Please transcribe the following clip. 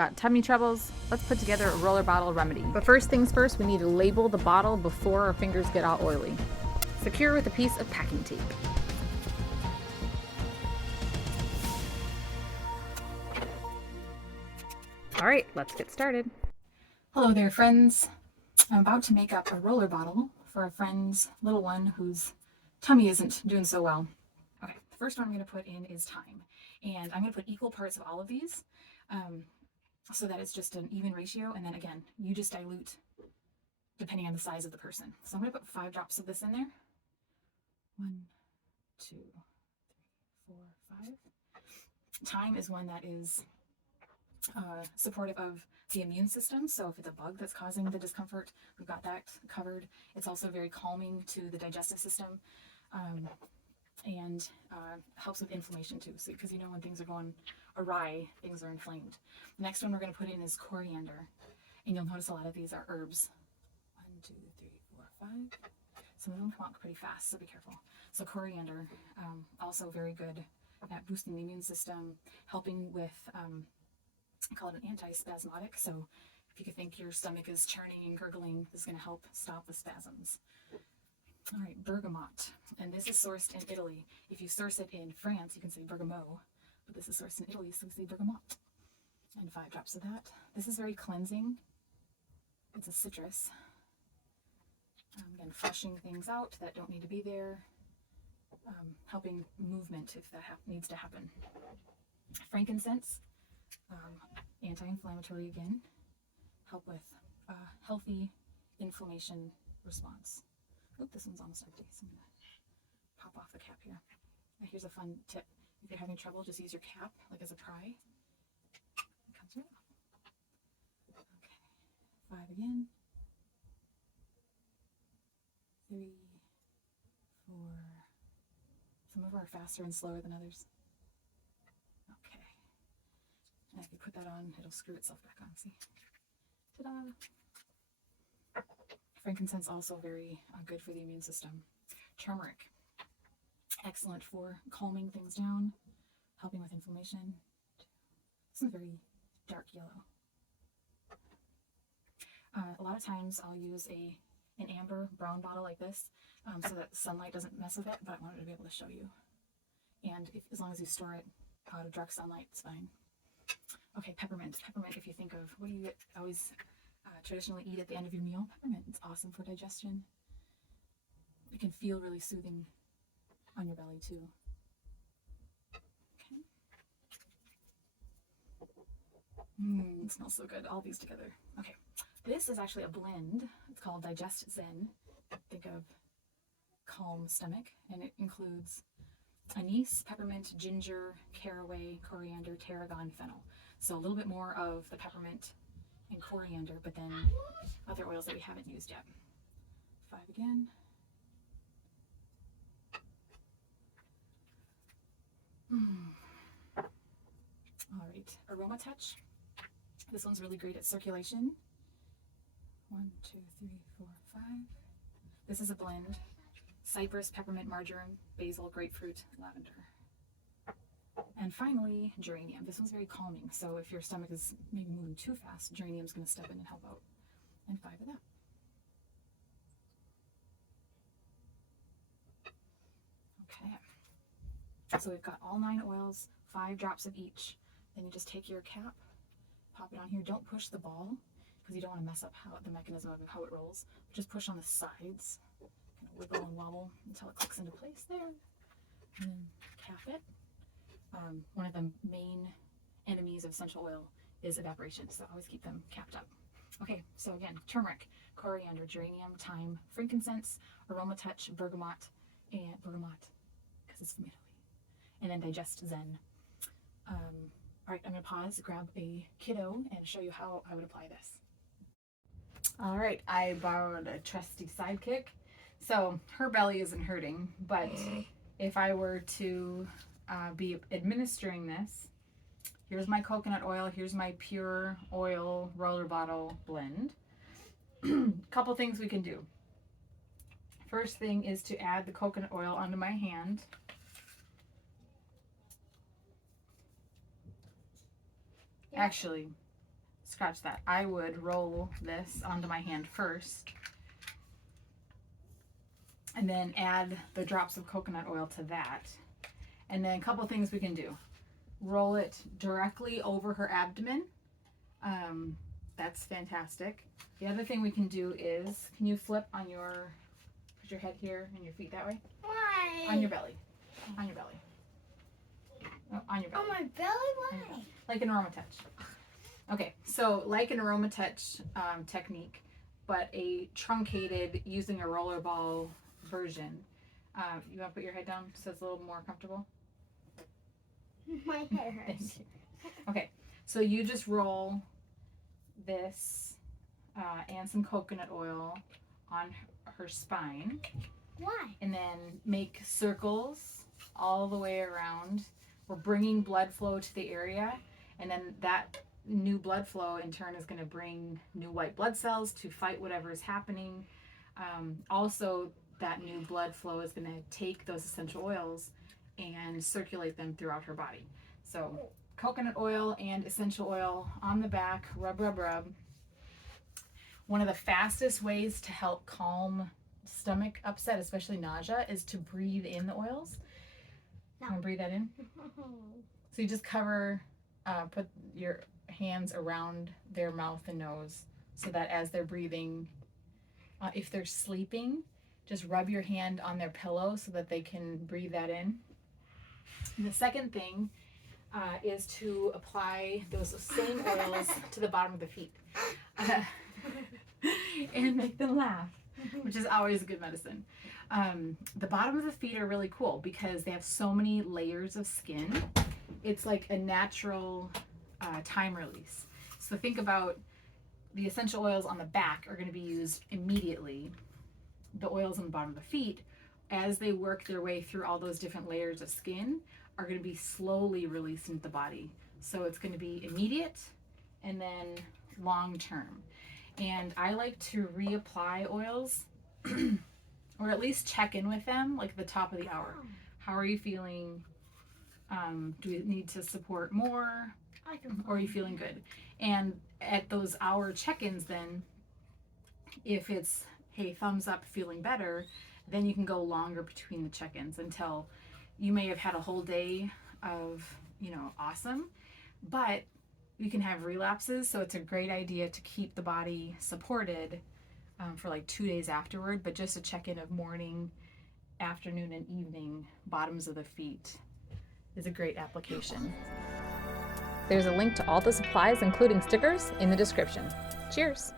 Got tummy troubles? Let's put together a roller bottle remedy. But first things first, we need to label the bottle before our fingers get all oily. Secure with a piece of packing tape. All right, let's get started. Hello there, friends. I'm about to make up a roller bottle for a friend's little one whose tummy isn't doing so well. Okay, the first one I'm going to put in is thyme. And I'm going to put equal parts of all of these so that it's just an even ratio. And then again, you just dilute depending on the size of the person. So I'm going to put 5 drops of this in there. 1, 2, 3, 4, 5. Thyme is one that is supportive of the immune system. So if it's a bug that's causing the discomfort, we've got that covered. It's also very calming to the digestive system and helps with inflammation too. So because when things are going awry, things are inflamed. The next one we're going to put in is coriander, and you'll notice a lot of these are herbs. 1, 2, 3, 4, 5. Some of them come out pretty fast, so be careful. So coriander, also very good at boosting the immune system, helping with I call it an anti-spasmodic. So if you could think your stomach is churning and gurgling, this is going to help stop the spasms. All right, bergamot. And this is sourced in Italy. If you source it in France, you can say bergamot. But this is sourced in Italy, so we say bergamot. And 5 drops of that. This is very cleansing. It's a citrus. Again, flushing things out that don't need to be there. Helping movement if that needs to happen. Frankincense. Anti-inflammatory again, help with healthy inflammation response. Oh, this one's almost empty, so I'm going to pop off the cap here. Now here's a fun tip. If you're having trouble, just use your cap, like as a pry. It comes right off. Okay, 5 again. 3, 4. Some of them are faster and slower than others. And if you put that on, it'll screw itself back on. See? Ta-da! Frankincense also very good for the immune system. Turmeric, excellent for calming things down, helping with inflammation. This is very dark yellow. A lot of times I'll use an amber brown bottle like this so that sunlight doesn't mess with it, but I wanted to be able to show you. And as long as you store it out of dark sunlight, it's fine. Okay, peppermint. Peppermint, if you think of what do you always traditionally eat at the end of your meal? Peppermint. It's awesome for digestion. It can feel really soothing on your belly too. Okay. It smells so good. All these together. Okay. This is actually a blend. It's called Digest Zen. Think of calm stomach. And it includes anise, peppermint, ginger, caraway, coriander, tarragon, fennel. So a little bit more of the peppermint and coriander, but then other oils that we haven't used yet. 5 again. All right, Aroma Touch. This one's really great at circulation. 1, 2, 3, 4, 5. This is a blend. Cypress, peppermint, marjoram, basil, grapefruit, lavender. And finally, geranium. This one's very calming, so if your stomach is maybe moving too fast, geranium's going to step in and help out. And 5 of that. Okay. So we've got all 9 oils, 5 drops of each. Then you just take your cap, pop it on here. Don't push the ball because you don't want to mess up the mechanism of how it rolls. Just push on the sides. Wiggle and wobble until it clicks into place there, and then cap it. One of the main enemies of essential oil is evaporation, so always keep them capped up. Okay, so again, turmeric, coriander, geranium, thyme, frankincense, aroma touch, bergamot, because it's from Italy, and then Digest Zen. All right, I'm going to pause, grab a kiddo, and show you how I would apply this. All right, I borrowed a trusty sidekick. So her belly isn't hurting, but if I were to be administering this, here's my coconut oil, here's my pure oil roller bottle blend. Couple things we can do. First thing is to add the coconut oil onto my hand. Actually, scratch that. I would roll this onto my hand first and then add the drops of coconut oil to that. And then a couple things we can do. Roll it directly over her abdomen. That's fantastic. The other thing we can do is, can you flip on your, put your head here and your feet that way? Why? On your belly. On your belly. Oh, on your belly. On my belly? Why? Like an aroma touch. Okay, so like an aroma touch technique, but a truncated, using a rollerball version. You want to put your head down so it's a little more comfortable? My head hurts. Okay, so you just roll this and some coconut oil on her spine. Why? And then make circles all the way around. We're bringing blood flow to the area, and then that new blood flow in turn is going to bring new white blood cells to fight whatever is happening. Also, that new blood flow is going to take those essential oils and circulate them throughout her body. So coconut oil and essential oil on the back, rub, rub, rub. One of the fastest ways to help calm stomach upset, especially nausea, is to breathe in the oils. No. Want to breathe that in? So you just cover, put your hands around their mouth and nose so that as they're breathing, if they're sleeping, just rub your hand on their pillow so that they can breathe that in. And the second thing is to apply those same oils to the bottom of the feet and make them laugh, which is always good medicine. The bottom of the feet are really cool because they have so many layers of skin. It's like a natural time release. So think about the essential oils on the back are going to be used immediately. The oils on the bottom of the feet, as they work their way through all those different layers of skin, are going to be slowly released into the body. So it's going to be immediate and then long term. And I like to reapply oils or at least check in with them like at the top of the hour. How are you feeling? Do we need to support more? Or are you feeling good? And at those hour check-ins then, if it's, hey, thumbs up, feeling better, then you can go longer between the check-ins until you may have had a whole day of, awesome, but you can have relapses. So it's a great idea to keep the body supported for like 2 days afterward, but just a check-in of morning, afternoon, and evening, bottoms of the feet is a great application. There's a link to all the supplies, including stickers, in the description. Cheers!